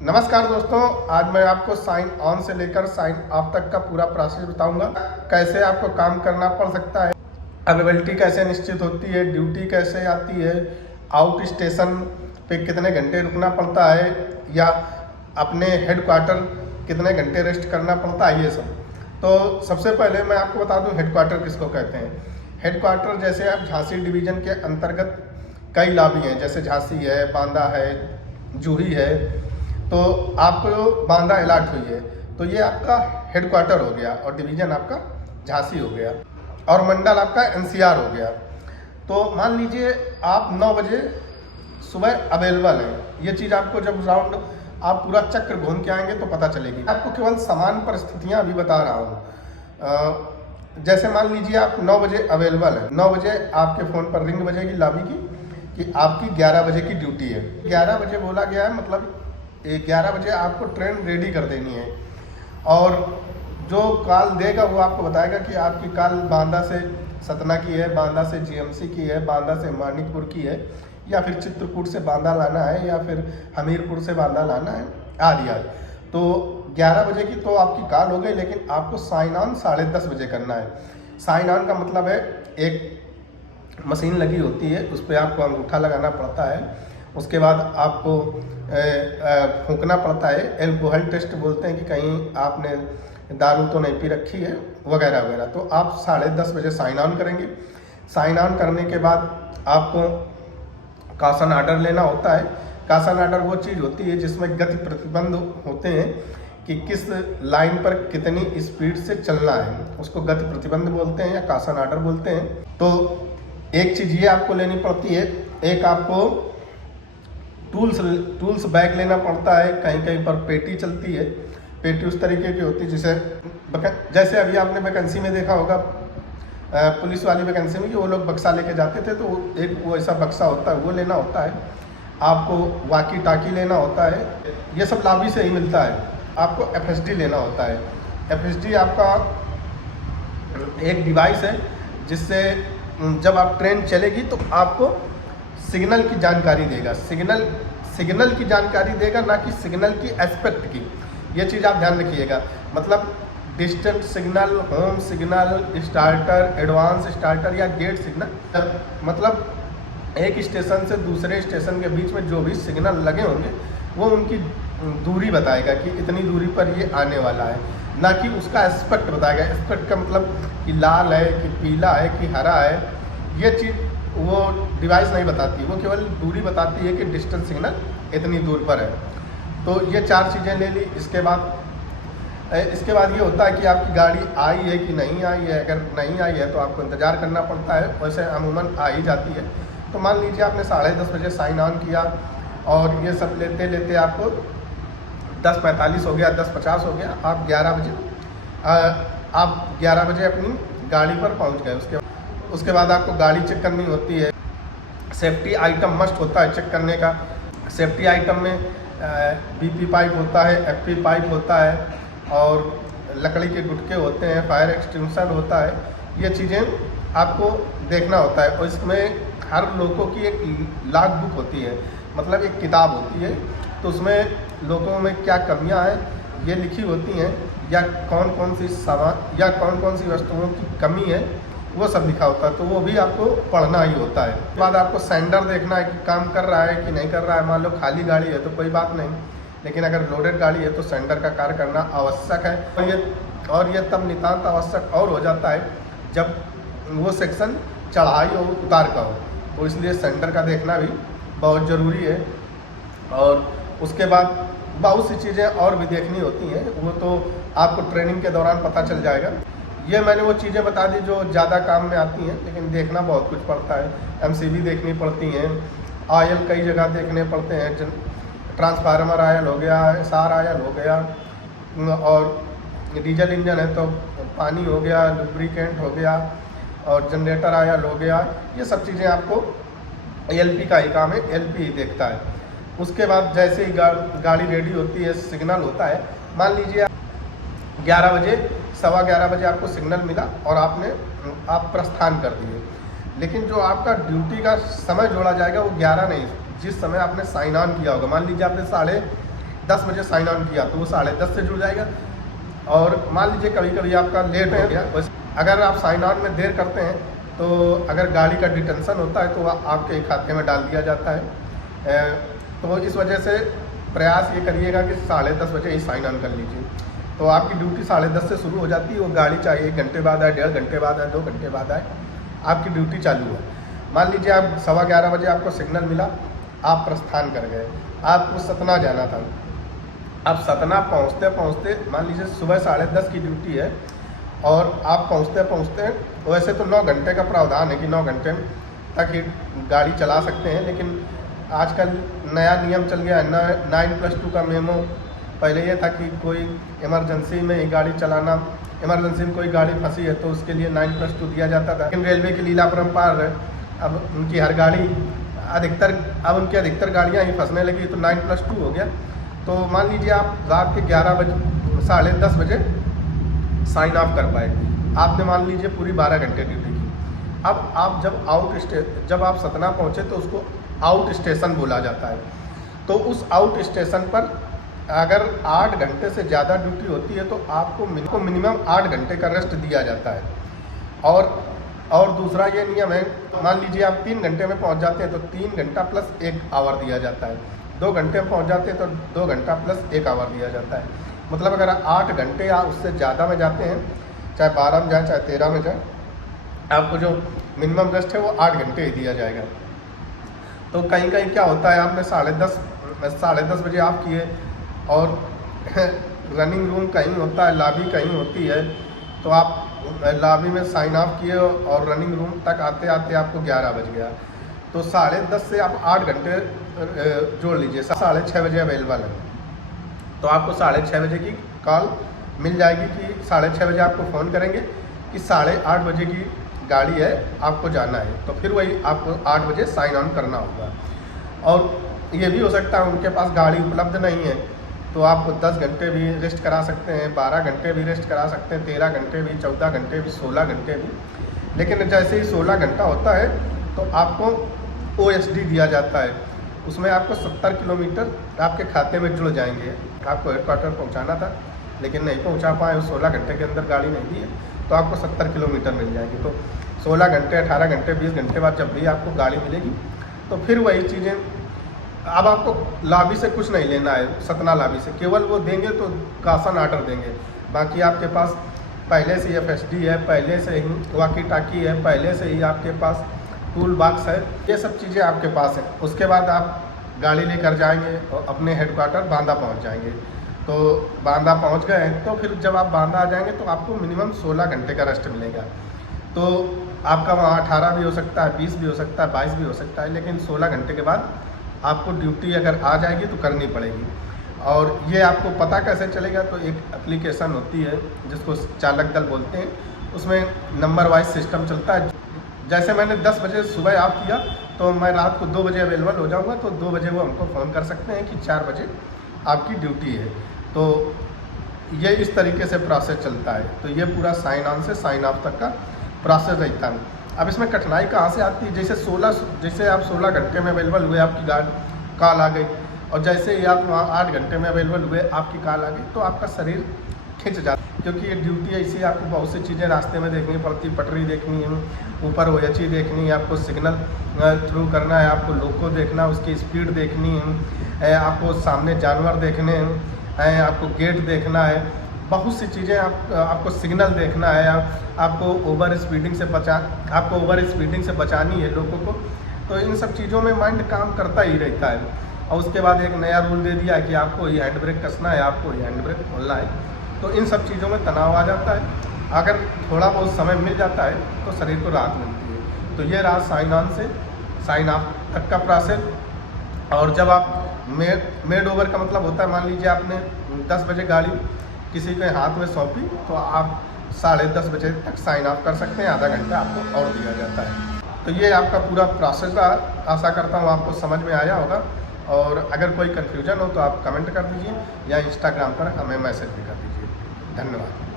नमस्कार दोस्तों, आज मैं आपको साइन ऑन से लेकर साइन ऑफ तक का पूरा प्रोसेस बताऊंगा। कैसे आपको काम करना पड़ सकता है, अवेलेबिलिटी कैसे निश्चित होती है, ड्यूटी कैसे आती है, आउट स्टेशन पे कितने घंटे रुकना पड़ता है या अपने हेड क्वार्टर कितने घंटे रेस्ट करना पड़ता है, ये सब। तो सबसे पहले मैं आपको बता दूं हेड क्वार्टर किसको कहते हैं। हेड क्वार्टर जैसे आप झांसी डिवीज़न के अंतर्गत कई लॉबी हैं, जैसे झांसी है, बांदा है, जूही है। तो आपको बांदा अलॉट हुई है तो ये आपका हेड क्वार्टर हो गया और डिवीज़न आपका झांसी हो गया और मंडल आपका एनसीआर हो गया। तो मान लीजिए आप 9 बजे सुबह अवेलेबल हैं। ये चीज़ आपको जब राउंड आप पूरा चक्र घूम के आएंगे तो पता चलेगी। आपको केवल समान परिस्थितियाँ अभी बता रहा हूँ। जैसे मान लीजिए आप 9 बजे अवेलेबल हैं, 9 बजे आपके फ़ोन पर रिंग बजेगी लॉबी की कि आपकी 11 बजे की ड्यूटी है। 11 बजे बोला गया है, मतलब 11 बजे आपको ट्रेन रेडी कर देनी है और जो कॉल देगा वो आपको बताएगा कि आपकी कॉल बांदा से सतना की है, बांदा से जीएमसी की है, बांदा से मानिकपुर की है या फिर चित्रकूट से बांदा लाना है या फिर हमीरपुर से बांदा लाना है, आदि आदि। तो 11 बजे की तो आपकी कॉल हो गई, लेकिन आपको साइन ऑन 10:30 बजे करना है। साइन ऑन का मतलब है एक मशीन लगी होती है, उस पर आपको अंगूठा लगाना पड़ता है। उसके बाद आपको फूंकना पड़ता है, एल्कोहल टेस्ट बोलते हैं कि कहीं आपने दारू तो नहीं पी रखी है वगैरह वगैरह। तो आप 10:30 बजे साइन ऑन करेंगे। साइन ऑन करने के बाद आपको कासन आर्डर लेना होता है। कासन आर्डर वो चीज़ होती है जिसमें गति प्रतिबंध होते हैं कि किस लाइन पर कितनी स्पीड से चलना है, उसको गति प्रतिबंध बोलते हैं या कासन आर्डर बोलते हैं। तो एक चीज़ ये आपको लेनी पड़ती है, एक आपको टूल्स बैग लेना पड़ता है। कहीं कहीं पर पेटी चलती है, पेटी उस तरीके की होती है जैसे अभी आपने वैकेंसी में देखा होगा पुलिस वाली वैकेंसी में कि वो लोग बक्सा लेके जाते थे, तो एक वो ऐसा बक्सा होता है, वो लेना होता है। आपको वाकी टाकी लेना होता है, ये सब लॉबी से ही मिलता है। आपको FSD लेना होता है। FSD आपका एक डिवाइस है जिससे जब आप ट्रेन चलेगी तो आपको सिग्नल की जानकारी देगा। सिग्नल की जानकारी देगा, ना कि सिग्नल की एस्पेक्ट की। ये चीज़ आप ध्यान रखिएगा। मतलब distant signal, home signal, starter, advance starter या गेट सिग्नल, मतलब एक स्टेशन से दूसरे स्टेशन के बीच में जो भी सिग्नल लगे होंगे वो उनकी दूरी बताएगा कि इतनी दूरी पर ये आने वाला है, ना कि उसका एस्पेक्ट बताएगा। एस्पेक्ट का मतलब कि लाल है कि पीला है कि हरा है, ये चीज़ वो डिवाइस नहीं बताती। वो केवल दूरी बताती है कि डिस्टेंस सिग्नल इतनी दूर पर है। तो ये 4 चीज़ें ले ली। इसके बाद ये होता है कि आपकी गाड़ी आई है कि नहीं आई है। अगर नहीं आई है तो आपको इंतज़ार करना पड़ता है, वैसे अमूमन आ ही जाती है। तो मान लीजिए आपने 10:30 बजे साइन ऑन किया और ये सब लेते लेते आपको 10:45 हो गया, 10:50 हो गया। आप 11 बजे अपनी गाड़ी पर पहुंच गए। उसके बाद आपको गाड़ी चेक करनी होती है। सेफ्टी आइटम मस्ट होता है चेक करने का। सेफ्टी आइटम में BP पाइप होता है, FP पाइप होता है और लकड़ी के गुटके होते हैं, फायर एक्सटिंग्विशर होता है। ये चीज़ें आपको देखना होता है। और इसमें हर लोगों की एक लॉग बुक होती है, मतलब एक किताब होती है। तो उसमें लोगों में क्या कमियां हैं ये लिखी होती हैं, या कौन कौन सी वस्तुओं की कमी है वो सब लिखा होता है। तो वो भी आपको पढ़ना ही होता है। उसके बाद आपको सेंडर देखना है कि काम कर रहा है कि नहीं कर रहा है। मान लो खाली गाड़ी है तो कोई बात नहीं, लेकिन अगर लोडेड गाड़ी है तो सेंडर का कार्य करना आवश्यक है। और ये तब नितांत आवश्यक और हो जाता है जब वो सेक्शन चढ़ाई और उतार का हो, तो इसलिए सेंडर का देखना भी बहुत ज़रूरी है। और उसके बाद बहुत सी चीज़ें और भी देखनी होती हैं, वो तो आपको ट्रेनिंग के दौरान पता चल जाएगा। ये मैंने वो चीज़ें बता दी जो ज़्यादा काम में आती हैं, लेकिन देखना बहुत कुछ पड़ता है। MCB देखनी पड़ती हैं, ऑयल कई जगह देखने पड़ते हैं। ट्रांसफार्मर ऑयल हो गया, SR ऑयल हो गया, और डीजल इंजन है तो पानी हो गया, लुब्रिकेंट हो गया, और जनरेटर ऑयल हो गया। ये सब चीज़ें आपको LP का ही काम है, LP ही देखता है। उसके बाद जैसे ही गाड़ी रेडी होती है, सिग्नल होता है। मान लीजिए 11 बजे, 11:15 बजे आपको सिग्नल मिला और आप प्रस्थान कर दिए, लेकिन जो आपका ड्यूटी का समय जोड़ा जाएगा वो 11 नहीं, जिस समय आपने साइन ऑन किया होगा। मान लीजिए आपने 10 बजे साइन ऑन किया तो वो 10:30 से जुड़ जाएगा। और मान लीजिए कभी कभी आपका लेट हो गया, अगर आप साइन ऑन में देर करते हैं तो अगर गाड़ी का डिटेंशन होता है तो वह आपके खाते में डाल दिया जाता है। तो इस वजह से प्रयास ये करिएगा कि 10:30 बजे ही साइन ऑन कर लीजिए। तो आपकी ड्यूटी 10:30 से शुरू हो जाती है। वो गाड़ी चाहे 1 घंटे बाद आए, 1.5 घंटे बाद आए, 2 घंटे बाद आए, आपकी ड्यूटी चालू है। मान लीजिए आप 11:15 बजे आपको सिग्नल मिला, आप प्रस्थान कर गए, आपको सतना जाना था। अब सतना पहुंचते पहुंचते मान लीजिए सुबह 10:30 की ड्यूटी है और आप पहुंचते वैसे तो 9 घंटे का प्रावधान है कि 9 घंटे तक ही गाड़ी चला सकते हैं, लेकिन आजकल नया नियम चल गया है 9+2 का मेमो। पहले ये था कि कोई इमरजेंसी में ही गाड़ी चलाना, इमरजेंसी में कोई गाड़ी फंसी है तो उसके लिए 9+2 दिया जाता था। लेकिन रेलवे की लीला परम्पार है, अब उनकी हर गाड़ी उनकी अधिकतर गाड़ियाँ ही फंसने लगी तो 9+2 हो गया। तो मान लीजिए आप रात के 11 बजे 10:30 बजे साइन ऑफ कर पाए, आपने मान लीजिए पूरी 12 घंटे ड्यूटी की। अब आप जब आप सतना पहुँचे तो उसको आउट स्टेशन बोला जाता है। तो उस आउट स्टेशन पर अगर 8 घंटे से ज़्यादा ड्यूटी होती है तो आपको मिनिमम 8 घंटे का रेस्ट दिया जाता है। और दूसरा ये नियम है, मान लीजिए आप 3 घंटे में पहुंच जाते हैं तो 3 घंटा प्लस 1 आवर दिया जाता है। 2 घंटे में पहुंच जाते हैं तो 2 घंटा प्लस 1 आवर दिया जाता है। मतलब अगर 8 घंटे या उससे ज़्यादा में जाते हैं, चाहे 12 में जाए चाहे 13 में जाए, आपको जो मिनिमम रेस्ट है वो 8 घंटे ही दिया जाएगा। तो कहीं कहीं क्या होता है, आपने 10:30 बजे आप किए और रनिंग रूम कहीं होता है, लॉबी कहीं होती है, तो आप लॉबी में साइन ऑफ किए और रनिंग रूम तक आते आते आपको 11 बज गया। तो 10:30 से आप 8 घंटे जोड़ लीजिए, 6:30 बजे अवेलेबल है। तो आपको 6:30 बजे की कॉल मिल जाएगी कि 6:30 बजे आपको फ़ोन करेंगे कि 8:30 बजे की गाड़ी है, आपको जाना है। तो फिर वही आपको 8 बजे साइन ऑन करना होगा। और ये भी हो सकता है उनके पास गाड़ी उपलब्ध नहीं है तो आपको 10 घंटे भी रेस्ट करा सकते हैं, 12 घंटे भी रेस्ट करा सकते हैं, 13 घंटे भी, 14 घंटे भी, 16 घंटे भी। लेकिन जैसे ही 16 घंटा होता है तो आपको OSD दिया जाता है, उसमें आपको 70 किलोमीटर आपके खाते में जुड़ जाएंगे। आपको हेडक्वार्टर पहुंचाना था लेकिन नहीं पहुंचा पाए, उस 16 घंटे के अंदर गाड़ी नहीं दी है तो आपको 70 किलोमीटर मिल जाएंगे। तो 16 घंटे, 18 घंटे, 20 घंटे बाद जब भी आपको गाड़ी मिलेगी तो फिर वही चीज़ें। अब आपको लॉबी से कुछ नहीं लेना है, सतना लॉबी से केवल वो देंगे तो कासन आर्डर देंगे। बाकी आपके पास पहले से ही FSD है, पहले से ही वॉकी टाकी है, पहले से ही आपके पास टूल बॉक्स है, ये सब चीज़ें आपके पास हैं। उसके बाद आप गाड़ी लेकर जाएंगे और अपने हेडक्वार्टर बांदा पहुंच जाएंगे। तो बांदा पहुंच गए तो फिर जब आप बांदा आ जाएंगे तो आपको मिनिमम 16 घंटे का रेस्ट मिलेगा। तो आपका वहाँ 18 भी हो सकता है, 20 भी हो सकता है, 22 भी हो सकता है, लेकिन 16 घंटे के बाद आपको ड्यूटी अगर आ जाएगी तो करनी पड़ेगी। और ये आपको पता कैसे चलेगा, तो एक एप्लीकेशन होती है जिसको चालक दल बोलते हैं, उसमें नंबर वाइज सिस्टम चलता है। जैसे मैंने 10 बजे सुबह ऑफ किया तो मैं रात को 2 बजे अवेलेबल हो जाऊंगा, तो 2 बजे वो हमको फ़ोन कर सकते हैं कि 4 बजे आपकी ड्यूटी है। तो ये इस तरीके से प्रोसेस चलता है। तो ये पूरा साइन ऑन से साइन ऑफ तक का प्रोसेस रहता है। अब इसमें कठिनाई कहाँ से आती है, जैसे आप 16 घंटे में अवेलेबल हुए, आपकी कॉल आ गई, और जैसे ही आप वहाँ 8 घंटे में अवेलेबल हुए, आपकी कॉल आ गई, तो आपका शरीर खिंच जाता है। क्योंकि ये ड्यूटी है, इसी आपको बहुत सी चीज़ें रास्ते में देखनी पड़ती, पटरी देखनी है, ऊपर OHE देखनी है, आपको सिग्नल थ्रू करना है, आपको लोको देखना, उसकी स्पीड देखनी है, आपको सामने जानवर देखने हैं, आपको गेट देखना है, बहुत सी चीज़ें आपको सिग्नल देखना है, आपको ओवर स्पीडिंग से बचानी है लोगों को। तो इन सब चीज़ों में माइंड काम करता ही रहता है। और उसके बाद एक नया रूल दे दिया है कि आपको ये हैंड ब्रेक कसना है, आपको ये हैंड ब्रेक खोलना है। तो इन सब चीज़ों में तनाव आ जाता है। अगर थोड़ा बहुत समय मिल जाता है तो शरीर को राहत मिलती है। तो ये रहा साइन ऑन से साइन ऑफ तक का प्रोसेस। और जब आप मेड ओवर का मतलब होता है, मान लीजिए आपने 10 बजे गाड़ी किसी के हाथ में सौंपी तो आप 10:30 बजे तक साइन ऑफ कर सकते हैं, आधा घंटा आपको और दिया जाता है। तो ये आपका पूरा प्रोसेस रहा। आशा करता हूँ आपको समझ में आया होगा। और अगर कोई कन्फ्यूजन हो तो आप कमेंट कर दीजिए या इंस्टाग्राम पर हमें मैसेज भी कर दीजिए। धन्यवाद।